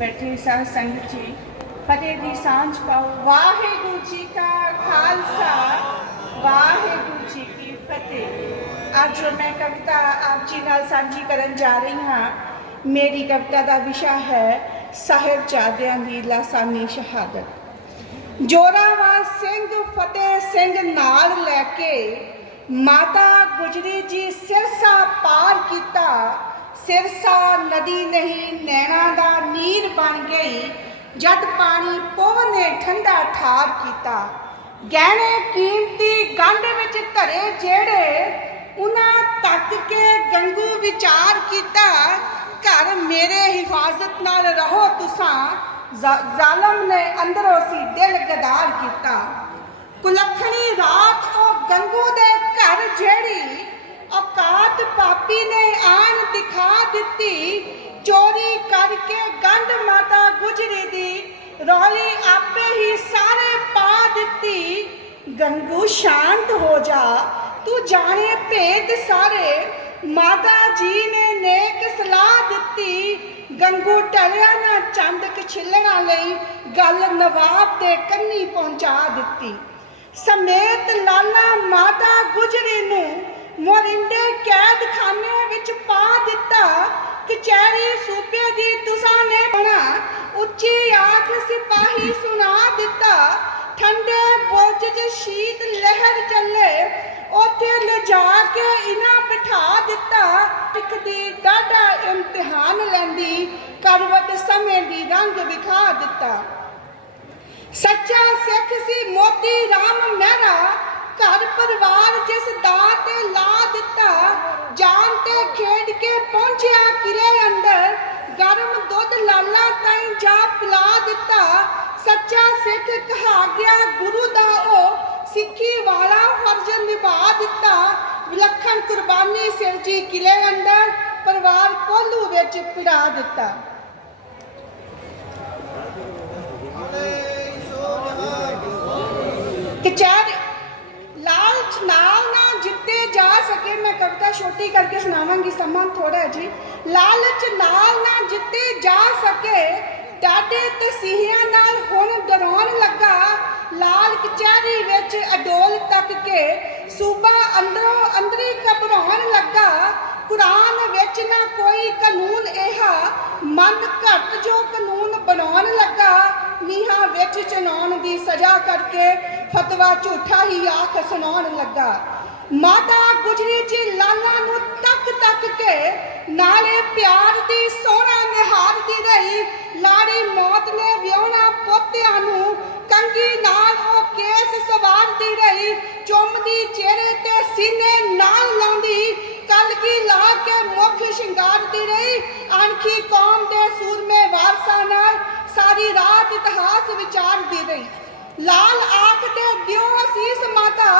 ਬੈਠੇ ਸਾਧ ਸੰਗਤ ਜੀ, ਫਤਿਹ ਦੀ ਸਾਂਝ ਪਾਓ। ਵਾਹਿਗੁਰੂ ਜੀ ਕਾ ਖਾਲਸਾ, ਵਾਹਿਗੁਰੂ ਜੀ ਕੀ ਫਤਿਹ। ਅੱਜ ਮੈਂ ਕਵਿਤਾ ਆਪ ਜੀ ਨਾਲ ਸਾਂਝੀ ਕਰਨ ਜਾ ਰਹੀ ਹਾਂ। ਮੇਰੀ ਕਵਿਤਾ ਦਾ ਵਿਸ਼ਾ ਹੈ ਸਾਹਿਬਜ਼ਾਦਿਆਂ ਦੀ ਲਾਸਾਨੀ ਸ਼ਹਾਦਤ। ਜੋਰਾਵਰ ਸਿੰਘ, ਫਤਿਹ ਸਿੰਘ ਨਾਲ ਲੈ ਕੇ ਮਾਤਾ ਗੁਜਰੀ ਜੀ ਸਿਰਸਾ ਪਾਰ ਕੀਤਾ। ਸਿਰਸਾ ਨਦੀ ਨਹੀਂ, ਨੈਣਾ ਦਾ ਨੀਰ ਬਣ ਗਈ। ਜਦ ਪਾਣੀ ਪੋਹ ਨੇ ਠੰਡਾ ਠਾਰ ਕੀਤਾ। ਗਹਿਣੇ ਕੀਮਤੀ ਗੰਢ ਵਿੱਚ ਧਰੇ ਜਿਹੜੇ ਉਹਨਾਂ ਤੱਕ ਕੇ ਗੰਗੂ ਵਿਚਾਰ ਕੀਤਾ, ਘਰ ਮੇਰੇ ਹਿਫਾਜ਼ਤ ਨਾਲ ਰਹੋ ਤੁਸਾਂ। ਜ਼ਾਲਮ ਨੇ ਅੰਦਰੋਂ ਸੀ ਦਿਲ ਗਦਾਰ ਕੀਤਾ। ਕੁਲੱਖਣੀ ਰਾਤ ਉਹ ਗੰਗੂ ਦੇ ਘਰ ਜਿਹੜੀ ਔਕਾਤ ਪਾਪੀ ਨੇ ਆਣ ਦਿਖਾ ਦਿੱਤੀ। ਚੋਰੀ ਕਰਕੇ ਗੰਢ ਮਾਤਾ ਗੁਜਰੀ ਦੀ ਰੌਲੀ ਆਪੇ ਹੀ ਸਾਰੇ ਪਾ ਦਿੱਤੀ। ਗੰਗੂ ਸ਼ਾਂਤ ਹੋ ਜਾ, ਤੂੰ ਜਾਣੇ ਭੇਦ ਸਾਰੇ। ਮਾਤਾ ਜੀ ਨੇ ਨੇਕ ਸਲਾਹ ਦਿੱਤੀ। ਗੰਗੂ ਟਲਿਆ ਨਾ ਚੰਦਕ ਛਿੱਲਣਾ ਲਈ, ਗੱਲ ਨਵਾਬ ਦੇ ਕੰਨੀ ਪਹੁੰਚਾ ਦਿੱਤੀ। ਸਮੇਤ ਲਾਲਾ ਮਾਤਾ ਗੁਜਰੀ ਨੂੰ ਮੋਰਿੰਡੇ ਕੈਦਖਾਨੇ ਵਿੱਚ ਪਾ ਦਿੱਤਾ ਕਚਹਿਰੀ ਸੂਬੇ ਦੀ ਤੁਸਾਂ ਨੇ ਬਣਾ ਉੱਚੀ ਆਖ ਸਿਪਾਹੀ ਸੁਣਾ ਦਿੱਤਾ। ਠੰਡੇ ਬੁਰਜ 'ਚ ਸ਼ੀਤ ਲਹਿਰ ਚੱਲੇ, ਉੱਥੇ ਲਿਜਾ ਕੇ ਇਹਨਾਂ ਬਿਠਾ ਦਿੱਤਾ। ਇੱਕ ਦੀ ਡਾਢਾ ਇਮਤਿਹਾਨ ਲੈਂਦੀ, ਕਰਵਟ ਸਮੇਂ ਦੀ ਰੰਗ ਵਿਖਾ ਦਿੱਤਾ। ਸੱਚਾ ਸਿੱਖ ਸੀ ਮੋਤੀ ਰਾਮ ਮਹਿਰਾ, ਘਰ ਪਰਿਵਾਰ ਜਿਸ ਦਾ ਤੇ ਲਾ ਦਿੱਤਾ ਜਾਨ ਤੇ ਖੇਡ ਕੇ ਪਹੁੰਚਿਆ ਕਿਲੇ ਅੰਦਰ। ਗਰਮ ਦੁੱਧ ਲਾਲਾ ਤਾਈਂ ਜਾ ਪਿਲਾ ਦਿੱਤਾ। ਸੱਚਾ ਸਿੱਖ ਕਹਾ ਗਿਆ ਗੁਰੂ ਦਾ ਉਹ। ਸਿੱਖੀ ਵਾਲਾ ਫਰਜ਼ ਨਿਭਾ ਦਿੱਤਾ। ਵਿਲੱਖਣ ਕੁਰਬਾਨੀ ਸਿਰ ਕਿਲੇ ਅੰਦਰ। ਪਰਿਵਾਰ ਕੋਲੂ ਵਿੱਚ ਪਿੜਾ ਦਿੱਤਾ। ਕਚਹਿਰੀ ਕਵਿਤਾ ਛੋਟੀ ਕਰਕੇ ਸੁਣਾਵਾਂਗੀ ਸਮਾਂ ਥੋੜਾ ਜੀ। ਲਾਲਚ ਨਾਲ ਨਾ ਜਿੱਤੇ ਜਾ ਸਕੇ ਡਾਡੇ ਤਸੀਹਿਆਂ ਨਾਲ ਹੁਣ ਡਰਾਉਣ ਲੱਗਾ। ਲਾਲ ਕਚਹਿਰੀ ਵਿੱਚ ਅਡੋਲ ਤੱਕ ਕੇ ਸੂਬਾ ਅੰਦਰੋਂ ਅੰਦਰੀ ਘਬਰਾਉਣ ਲੱਗਾ। ਕੁਰਾਨ ਵਿੱਚ ਨਾ ਕੋਈ ਕਾਨੂੰਨ ਇਹਾ ਮਨ ਘੱਟ ਜੋ ਕਾਨੂੰਨ ਬਣਾਉਣ ਲੱਗਾ। ਨੀਹਾਂ ਵਿੱਚ ਚਨਾਉਣ ਦੀ ਸਜ਼ਾ ਕਰਕੇ ਫਤਵਾ ਝੂਠਾ ਹੀ ਆਖ ਸੁਣਾਉਣ ਲੱਗਾ। ਮਾਤਾ ਗੁਜਰੀ ਜੀ ਲਾਲਾ ਨੂੰ ਤੱਕ ਤੱਕ ਕੇ ਨਾਲੇ ਪਿਆਰ ਦੀ ਸੋਹਣਾ ਨਿਹਾਰਦੀ ਰਹੀ। ਲਾੜੀ ਮੌਤ ਨੇ ਵਿਆਹਣਾ ਪੋਤਿਆਂ ਨੂੰ ਕੰਗੀ ਨਾਲ ਉਹ ਕੇਸ ਸਵਾਰਦੀ ਰਹੀ। ਚੁੰਮਦੀ ਚਿਹਰੇ ਤੇ ਸੀਨੇ ਨਾਲ ਲਾਉਂਦੀ। ਕਲਗੀ ਲਾ ਕੇ ਮੁੱਖ ਸ਼ਿੰਗਾਰਦੀ ਰਹੀ। ਅਣਖੀ ਕੌਮ ਦੇ ਸੂਰਮੇ ਵਾਰਸਾਂ ਨਾਲ ਸਾਰੀ ਰਾਤ ਇਤਿਹਾਸ ਵਿਚਾਰਦੀ ਰਹੀ। ਲਾਲ ਆਖਦੇ ਦਿਓ ਅਸੀਸ ਮਾਤਾ,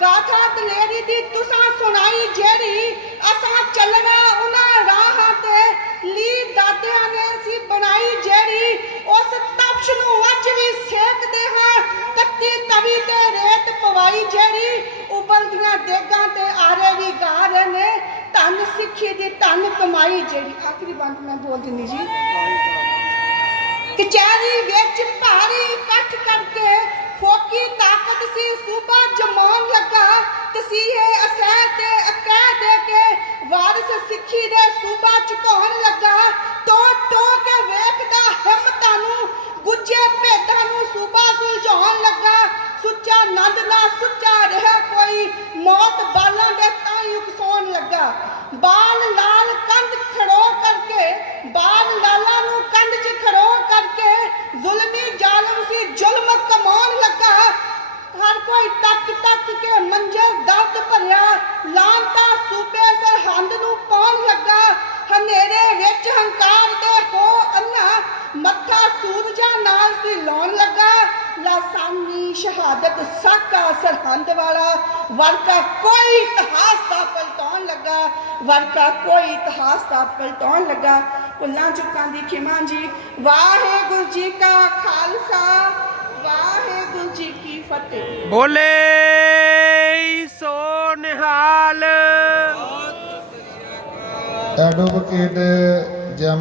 ਗਾਥਾ ਦਲੇਰੀ ਦੀ ਤੁਸਾਂ ਸੁਣਾਈ ਜਿਹੜੀ ਅਸਾਂ ਚੱਲਣਾ ਉਹਨਾਂ ਰਾਹਾਂ ਤੇ। ਲੀ ਦਾਦਿਆਂ ਨੇ ਸੀ ਬਣਾਈ ਜਿਹੜੀ ਉਸ ਤਪਸ਼ ਨੂੰ ਅੱਜ ਵੀ ਸੇਕਦੇ ਹਾਂ। ਕੱਤੀ ਤਵੀ ਤੇ ਰੇਤ ਪਵਾਈ ਜਿਹੜੀ ਉਬਲਦੀਆਂ ਦੇਗਾਂ ਤੇ ਆਰੇ ਵੀ ਗਾ ਰਹੇ ਨੇ। ਧੰਨ ਸਿੱਖੀ ਦੀ ਧੰਨ ਕਮਾਈ ਜਿਹੜੀ। ਆਖਰੀ ਬੰਦ ਮੈਂ ਬੋਲ ਦਿੰਦੀ ਜੀ। ਕਚਹਿਰੀ ਵਿੱਚ ਭਾਰੀ ਇਕੱਠ ਕਰਕੇ ਫੋਕੀ ਤਾਕਤ ਸੀ, ਸੂਬਾ ਜਮਾਉਣ ਲੱਗਾ। ਤਸੀਹੇ, ਅਸਹਿ ਤੇ ਅਕਹਿ ਦੇ ਕੇ ਵਾਰਿਸ ਸਿੱਖੀ ਦੇ ਸੂਬਾ ਝੁਕਾਉਣ ਲੱਗਾ। ਟੋ ਟੋ ਕੇ ਵੇਖਦਾ ਹਿੰਮਤਾਂ ਨੂੰ ਗੁੱਜੇ ਭੇਦਾਂ ਨੂੰ ਸੂਬਾ ਸੁਲਝਾਉਣ ਲੱਗਾ। ਸੁੱਚਾ ਨੰਦ ਨਾ ਸੁੱਚਾ ਰਿਹਾ ਕੋਈ, ਮੌਤ ਬਾਲਾਂ ਦੇ ਤਾਂ ਉਕਸਾਉਣ ਲੱਗਾ। ਬਾਲ ਲਾਲ ਕੋਈ ਤੱਕ ਤੱਕ ਕੇ ਮੰਜ਼ਰ ਦਰਦ ਭਰਿਆ, ਲਾਂਤਾ ਸੂਬੇ ਸਰਹੰਦ ਨੂੰ ਪਾਉਣ ਲੱਗਾ। ਹਨੇਰੇ ਵਿੱਚ ਹੰਕਾਰ ਦੇ ਹੋ ਅੰਨਾ, ਮੱਥਾ ਸੂਰਜਾਂ ਨਾਲ ਸੀ ਲਾਉਣ ਲੱਗਾ। ਲਾਸਾਨੀ ਸ਼ਹਾਦਤ ਸਾਕਾ ਸਰਹੰਦ ਵਾਲਾ, ਵਰਕਾ ਕੋਈ ਇਤਿਹਾਸ ਦਾ ਪਲਟਾਉਣ ਲੱਗਾ। ਵਰਕਾ ਕੋਈ ਇਤਿਹਾਸ ਦਾ ਪਲਟਾਉਣ ਲੱਗਾ। ਭੁੱਲਾਂ ਚੁੱਕਾਂ ਦੀ ਖਿਮਾ ਜੀ, ਵਾਹਿਗੁਰੂ ਜੀ ਕਾ ਖਾਲਸਾ, ਵਾਹਿਗੁਰੂ ਜੀ ਕੀ ਫਤਿਹ। ਬੋਲੇ ਸੋ ਨਿਹਾਲ ਐਡਵੋਕੇਟ ਜੈਮ